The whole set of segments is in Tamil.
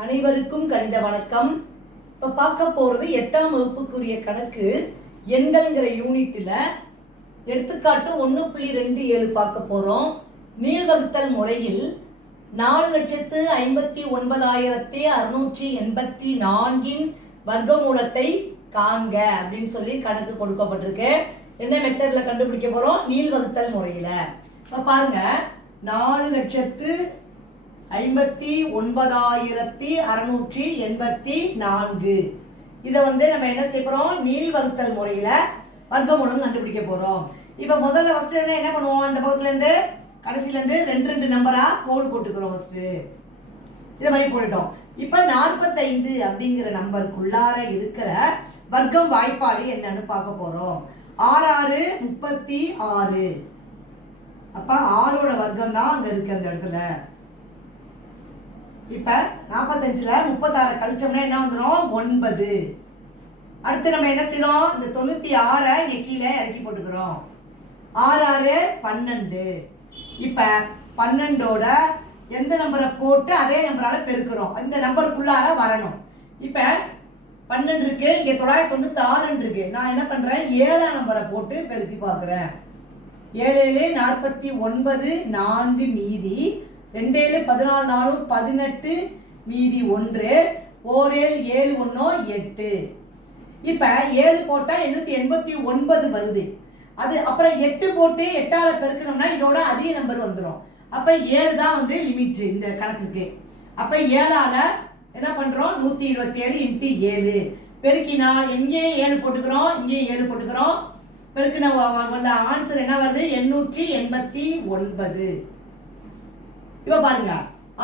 அனைவருக்கும் கணித வணக்கம். இப்போ பார்க்க போகிறது 8ஆம் வகுப்புக்குரிய கணக்கு எண்கள்ங்கிற யூனிட்டில் எடுத்துக்காட்டு 1.27 பார்க்க போகிறோம். நீள்வகுத்தல் முறையில் 4,59,684 வர்க்கமூலத்தை காண்க அப்படின்னு சொல்லி கணக்கு கொடுக்கப்பட்டிருக்கு. என்ன மெத்தடில் கண்டுபிடிக்க போகிறோம்? நீள்வகுத்தல் முறையில். இப்போ பாருங்க, 4,59,684 இதை நம்ம என்ன செய்ய போகிறோம்? நீள்வகுத்தல் முறையில் வர்க்கமூலம் கண்டுபிடிக்க போகிறோம். இப்போ முதல்ல ஃபஸ்ட்டு என்ன பண்ணுவோம்? இந்த பக்கத்துலேருந்து கடைசியிலேருந்து ரெண்டு நம்பராக கோடு போட்டுக்கிறோம். ஃபஸ்ட்டு இதை மாதிரி போட்டுட்டோம். இப்போ 45 அப்படிங்கிற நம்பருக்குள்ளார இருக்கிற வர்க்கம் வாய்ப்பாடு என்னன்னு பார்க்க போகிறோம். 6 36. அப்போ 6ஓட வர்க்கம் தான் அங்கே இருக்கு அந்த இடத்துல. இப்போ 45ல் 36 கழிச்சோம்னா என்ன வந்துடும்? 9. அடுத்து நம்ம என்ன செய்யறோம்? இந்த 96 இங்கே கீழே இறக்கி போட்டுக்கிறோம். 6 6 12. இப்போ 12ஓட எந்த நம்பரை போட்டு அதே நம்பரால் பெருக்கிறோம். இந்த நம்பருக்குள்ளார வரணும். இப்போ 12 இருக்கு, இங்கே 996 இருக்கு. நான் என்ன பண்ணுறேன்? 7ஆம் நம்பரை போட்டு பெருக்கி பார்க்குறேன். 7 7 49, 4 மீதி 2 7 14 4 18 மீதி 1, 1 7 7 1 8. இப்போ 7 போட்டால் 889 வருது. அது அப்புறம் 8 போட்டு 8ஆல பெருக்கணும்னா இதோட அதிக நம்பர் வந்துடும். அப்போ 7 தான் லிமிட் இந்த கணக்குக்கு. அப்போ 7ஆல என்ன பண்ணுறோம்? 127 × 7 பெருக்கினால் எங்கேயும் 7 போட்டுக்கிறோம், இங்கேயும் 7 போட்டுக்கிறோம். பெருக்கின ஆன்சர் என்ன வருது? 889. இப்போ பாருங்க,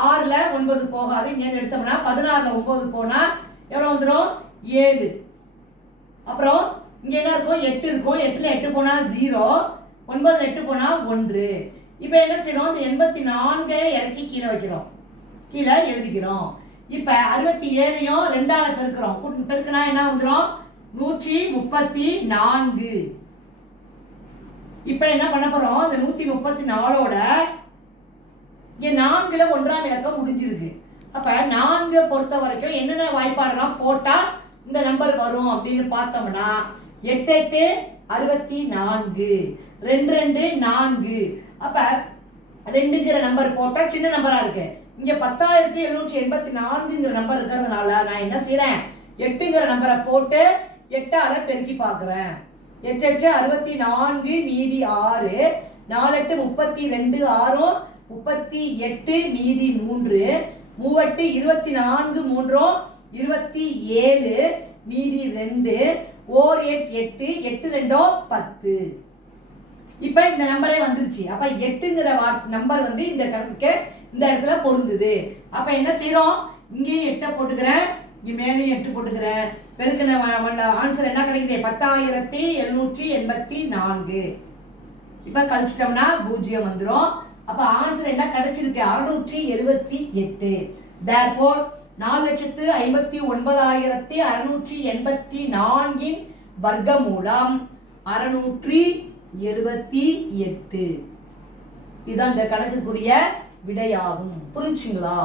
6ல் 9 போகாது. இங்கே எடுத்தோம்னா 16ல் 9 போனால் எவ்வளோ வந்துடும்? 7. அப்புறம் இங்கே என்ன இருக்கும்? 8 இருக்கும். 8ல் 8 போனால் 0, 9ல் 8 போனால் 1. இப்போ என்ன செய்யணும்? இந்த 84 இறக்கி கீழே வைக்கிறோம், கீழே எழுதிக்கிறோம். இப்போ 67ஐயும் 2ஆல பெருக்கிறோம். பெருக்கினா என்ன வந்துடும்? 134. இப்போ என்ன பண்ண போகிறோம்? இந்த 134ஓட இங்கே 4ல் 1ஆம் இலக்கம் முடிஞ்சிருக்கு. அப்போ 4 பொறுத்த வரைக்கும் என்னென்ன வாய்ப்பாடெல்லாம் போட்டால் இந்த நம்பர் வரும் அப்படின்னு பார்த்தோம்னா 8 8 64, 2 2 4. அப்போ 2ங்கிற நம்பர் போட்டால் சின்ன நம்பராக இருக்கு. இங்கே 10,784ங்கிற நம்பர் இருக்கிறதுனால நான் என்ன செய்கிறேன்? 8ங்கிற நம்பரை போட்டு 8ஆல பெருக்கி பார்க்குறேன். 8 8 64 மீதி 6, 4 8 32, 6 38 மீதி 3, 3 8 24, 3 27 மீதி 2, 1 8 8 8 2 10. இப்போ இந்த நம்பரே வந்துருச்சு. அப்போ 8ங்கிற நம்பர் இந்த கணக்குக்கு இந்த இடத்துல பொருந்துது. அப்போ என்ன செய்கிறோம்? இங்கேயும் 8 போட்டுக்கிறேன், இங்கே மேலேயும் 8 போட்டுக்கிறேன். பெருக்கின ஆன்சர் என்ன கிடைக்குது? 10,784. இப்போ கழிச்சிட்டோம்னா 0 வந்துடும். அப்போ ஆன்சர் என்ன கிடைச்சிருக்கு? 678. தேர்ஃபோர் 4,59,684 வர்க்கமூலம் 678. இதுதான் இந்த கணக்குக்குரிய விடையாகும். புரிஞ்சுங்களா?